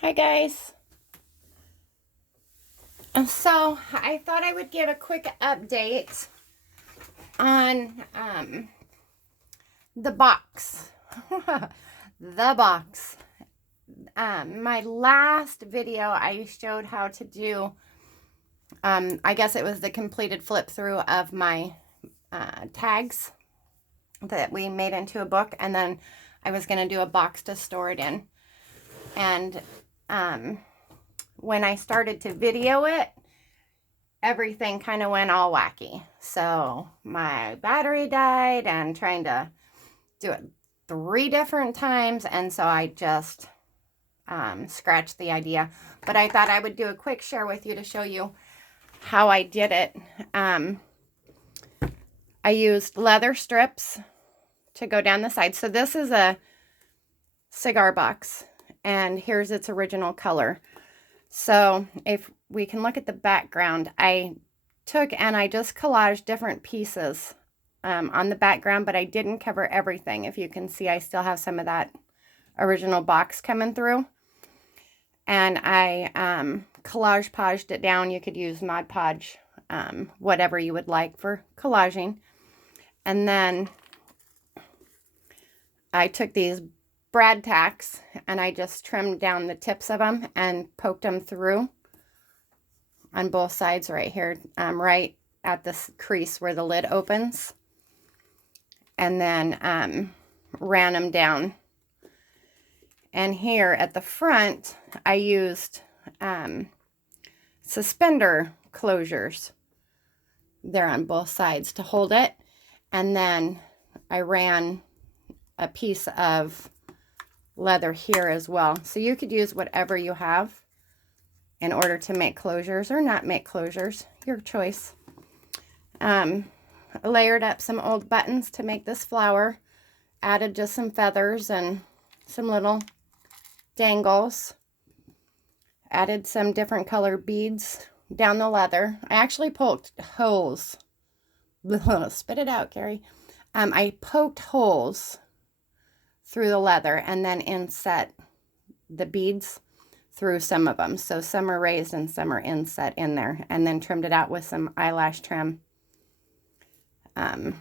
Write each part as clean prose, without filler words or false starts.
Hi guys. So I thought I would give a quick update on the box. The box. My last video I showed how to do, I guess it was the completed flip through of my tags that we made into a book, and then I was going to do a box to store it in. And when I started to video it, everything kind of went all wacky. So my battery died and trying to do it 3 different times. And so I just scratched the idea. But I thought I would do a quick share with you to show you how I did it. I used leather strips to go down the side. So this is a cigar box, and here's its original color. So if we can look at the background, I took and I just collaged different pieces on the background, but I didn't cover everything. If you can see, I still have some of that original box coming through. And I collage podged it down. You could use Mod Podge, whatever you would like for collaging. And then I took these brad tacks and I just trimmed down the tips of them and poked them through on both sides right here, right at this crease where the lid opens, and then ran them down. And here at the front, I used suspender closures there on both sides to hold it, and then I ran a piece of leather here as well. So you could use whatever you have in order to make closures or not make closures, your choice. I layered up some old buttons to make this flower, added just some feathers and some little dangles, added some different color beads down the leather. I actually poked holes. Spit it out, Carrie. I poked holes through the leather and then inset the beads through some of them. So some are raised and some are inset in there, and then trimmed it out with some eyelash trim on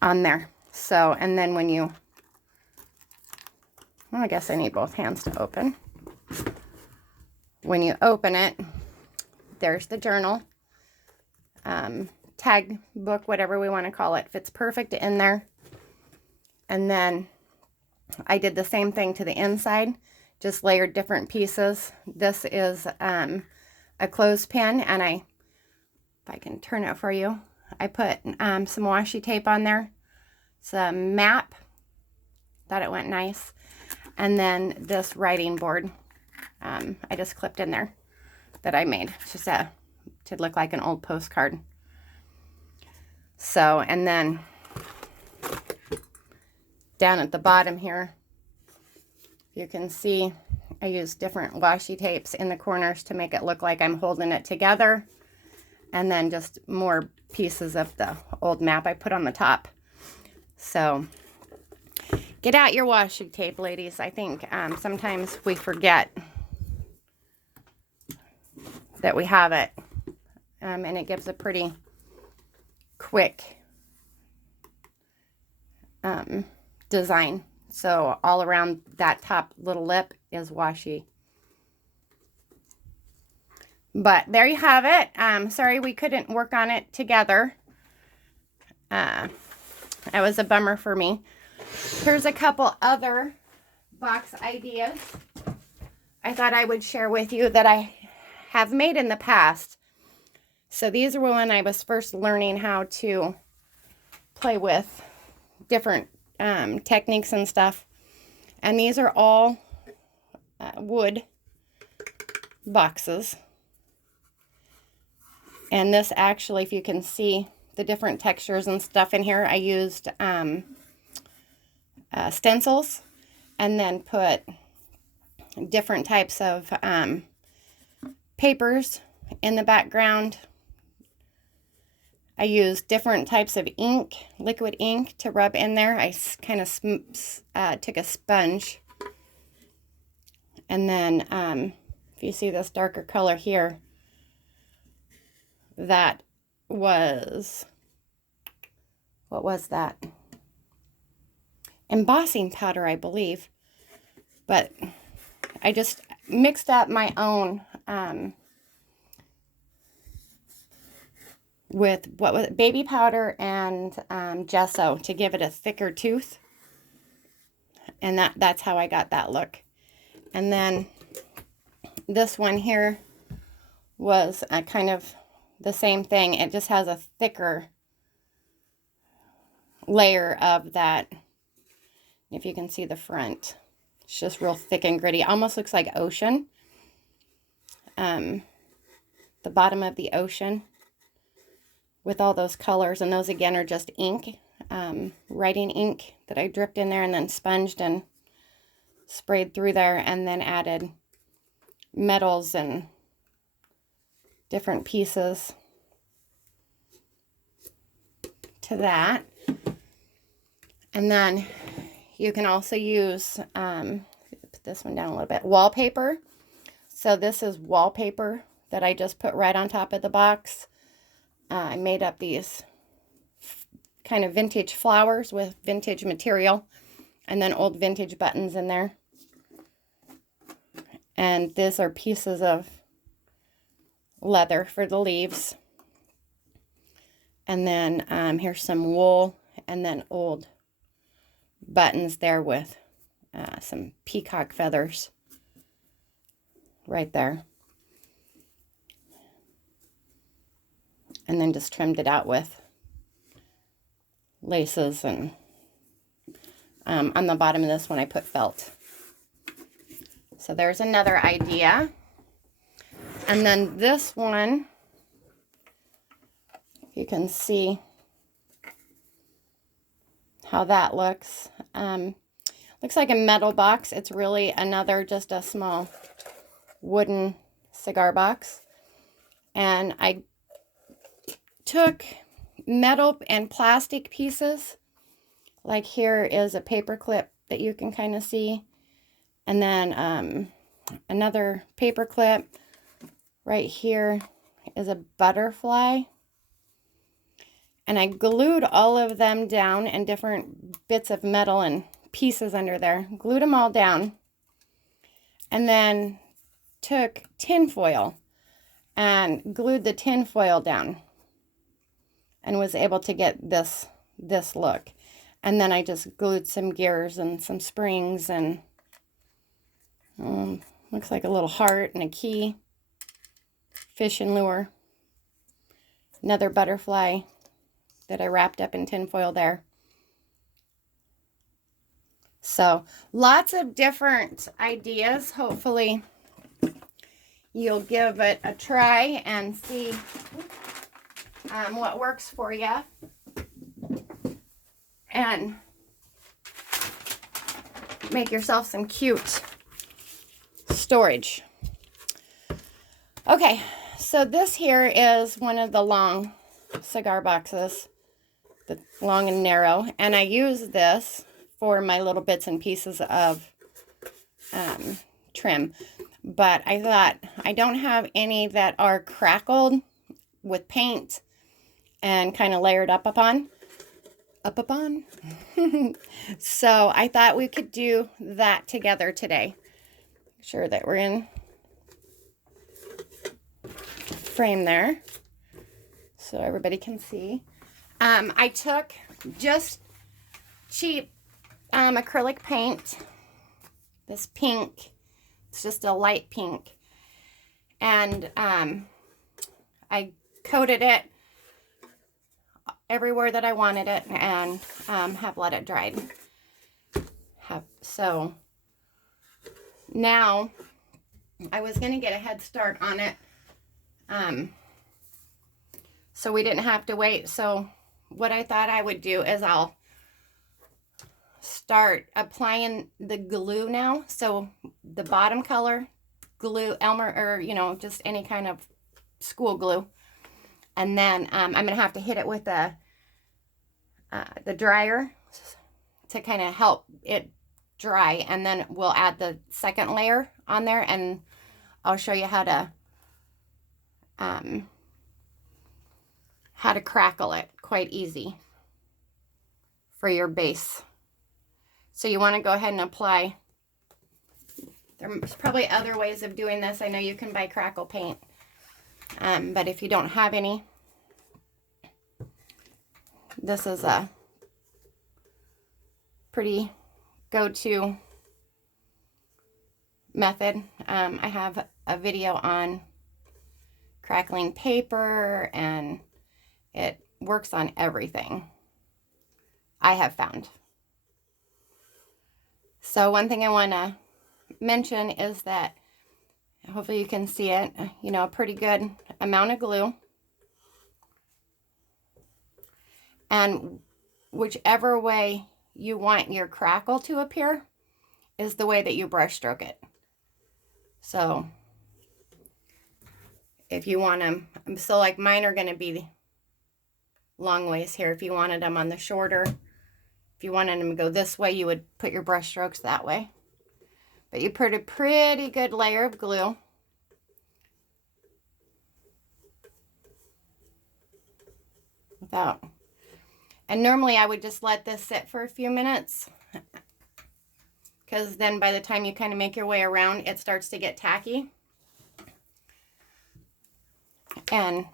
there. So, and then when you, well, I guess I need both hands to open. When you open it, there's the journal, tag book, whatever we want to call it, fits perfect in there. And then I did the same thing to the inside, just layered different pieces. This is a clothespin, and if I can turn it for you, I put some washi tape on there. It's a map. Thought it went nice. And then this writing board, I just clipped in there that I made. It's just to look like an old postcard. So, and then down at the bottom here, you can see I used different washi tapes in the corners to make it look like I'm holding it together, and then just more pieces of the old map I put on the top. So get out your washi tape, ladies. I think sometimes we forget that we have it, and it gives a pretty quick design. So all around that top little lip is washi. But there you have it. Sorry we couldn't work on it together. It was a bummer for me. Here's a couple other box ideas I thought I would share with you that I have made in the past. So these are when I was first learning how to play with different techniques and stuff. And these are all wood boxes. And this actually, if you can see the different textures and stuff in here, I used stencils and then put different types of papers in the background. I used different types of ink, liquid ink, to rub in there. I kind of took a sponge And then if you see this darker color here, that was, what was that? Embossing powder, I believe. But I just mixed up my own with what was it, baby powder and gesso to give it a thicker tooth. And that's how I got that look. And then this one here was kind of the same thing. It just has a thicker layer of that. If you can see the front, it's just real thick and gritty. Almost looks like ocean. The bottom of the ocean with all those colors. And those again are just ink, writing ink that I dripped in there and then sponged and sprayed through there, and then added metals and different pieces to that. And then you can also use, put this one down a little bit, wallpaper. So this is wallpaper that I just put right on top of the box. I made up these kind of vintage flowers with vintage material, and then old vintage buttons in there. And these are pieces of leather for the leaves. And then here's some wool, and then old buttons there with some peacock feathers right there. And then just trimmed it out with laces, and on the bottom of this one I put felt. So there's another idea. And then this one, you can see how that looks. Looks like a metal box. It's really another, just a small wooden cigar box. And I took metal and plastic pieces. Like here is a paper clip that you can kind of see. And then another paper clip. Right here is a butterfly. And I glued all of them down, and different bits of metal and pieces under there. Glued them all down. And then took tin foil and glued the tin foil down. And was able to get this look. And then I just glued some gears and some springs, and looks like a little heart and a key. Fishing lure. Another butterfly that I wrapped up in tin foil there. So lots of different ideas. Hopefully you'll give it a try and see what works for you. And make yourself some cute storage. Okay, so this here is one of the long cigar boxes, the long and narrow, and I use this for my little bits and pieces of trim. But I thought, I don't have any that are crackled with paint and kind of layered up upon. So I thought we could do that together today. Make sure that we're in frame there so everybody can see. I took just cheap acrylic paint, this pink. It's just a light pink, and I coated it everywhere that I wanted it, and have let it dry. So now I was going to get a head start on it, so we didn't have to wait. So what I thought I would do is I'll start applying the glue now. So the bottom color glue, Elmer, or just any kind of school glue, and then I'm gonna have to hit it with the dryer to kind of help it dry, and then we'll add the second layer on there, and I'll show you how to crackle it quite easy for your base. So you want to go ahead and apply. There's probably other ways of doing this. I know you can buy crackle paint, but if you don't have any, this is a pretty go-to method. I have a video on crackling paper, and it works on everything, I have found. So one thing I want to mention is that, hopefully you can see it, you know, a pretty good amount of glue. And whichever way you want your crackle to appear is the way that you brush stroke it. So if you want them, so like mine are going to be long ways here. If you wanted them on the shorter, if you wanted them to go this way, you would put your brush strokes that way. But you put a pretty good layer of glue. And normally I would just let this sit for a few minutes, because then by the time you kind of make your way around, it starts to get tacky. And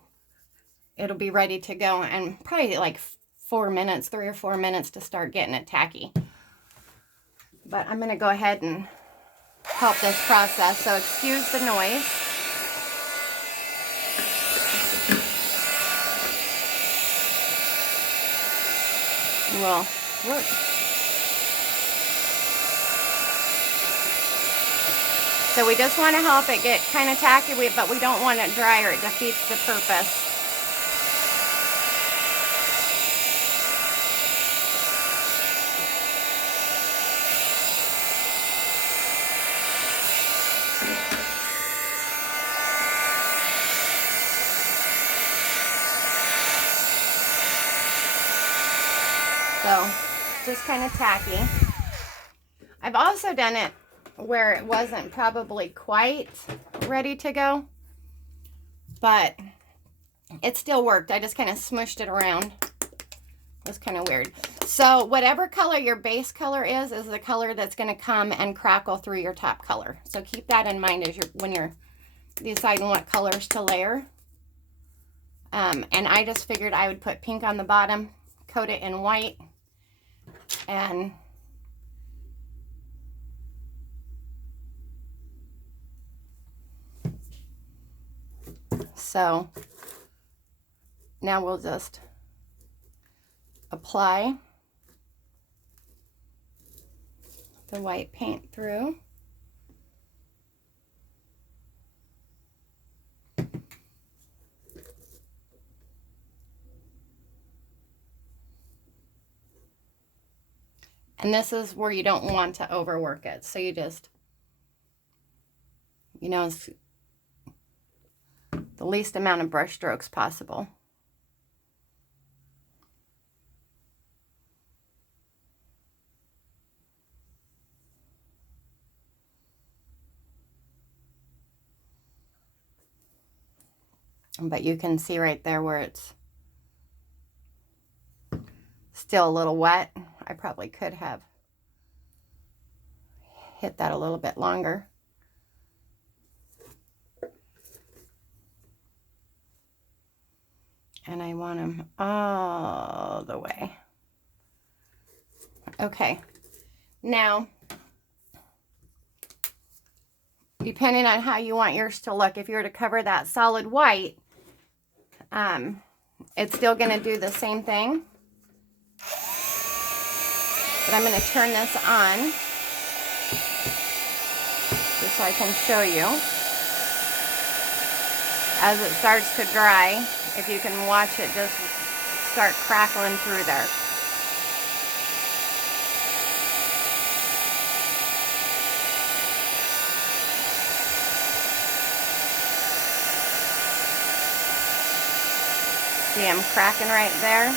it'll be ready to go, and probably like 4 minutes, 3 or 4 minutes to start getting it tacky. But I'm going to go ahead and help this process, so excuse the noise. Well, look. So we just want to help it get kind of tacky, but we don't want it dry or it defeats the purpose. So, just kind of tacky. I've also done it where it wasn't probably quite ready to go, but it still worked. I just kind of smushed it around. It was kind of weird. So whatever color your base color is the color that's going to come and crackle through your top color. So keep that in mind as when you're deciding what colors to layer. And I just figured I would put pink on the bottom, coat it in white, and so now we'll just apply the white paint through. And this is where you don't want to overwork it. So you just, you know, the least amount of brush strokes possible. But you can see right there where it's still a little wet. I probably could have hit that a little bit longer. And I want them all the way. Okay. Now, depending on how you want yours to look, if you were to cover that solid white, it's still going to do the same thing. But I'm going to turn this on just so I can show you. As it starts to dry, if you can watch it just start crackling through there. See, I'm cracking right there.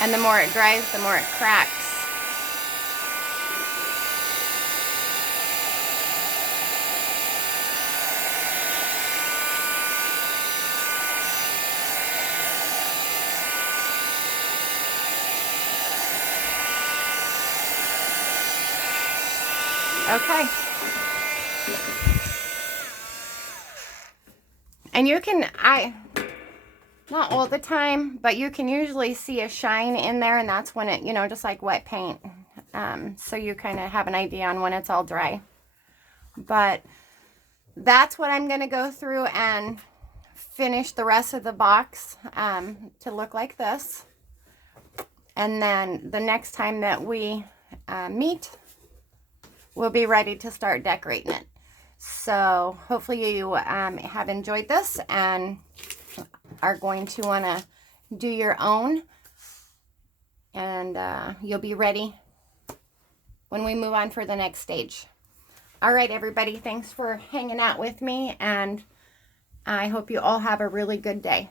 And the more it dries, the more it cracks. Okay. And you can, not all the time, but you can usually see a shine in there, and that's when it, you know, just like wet paint. So you kind of have an idea on when it's all dry. But that's what I'm going to go through and finish the rest of the box to look like this. And then the next time that we meet, we'll be ready to start decorating it. So hopefully you have enjoyed this and are going to want to do your own. And you'll be ready when we move on for the next stage. All right, everybody, thanks for hanging out with me, and I hope you all have a really good day.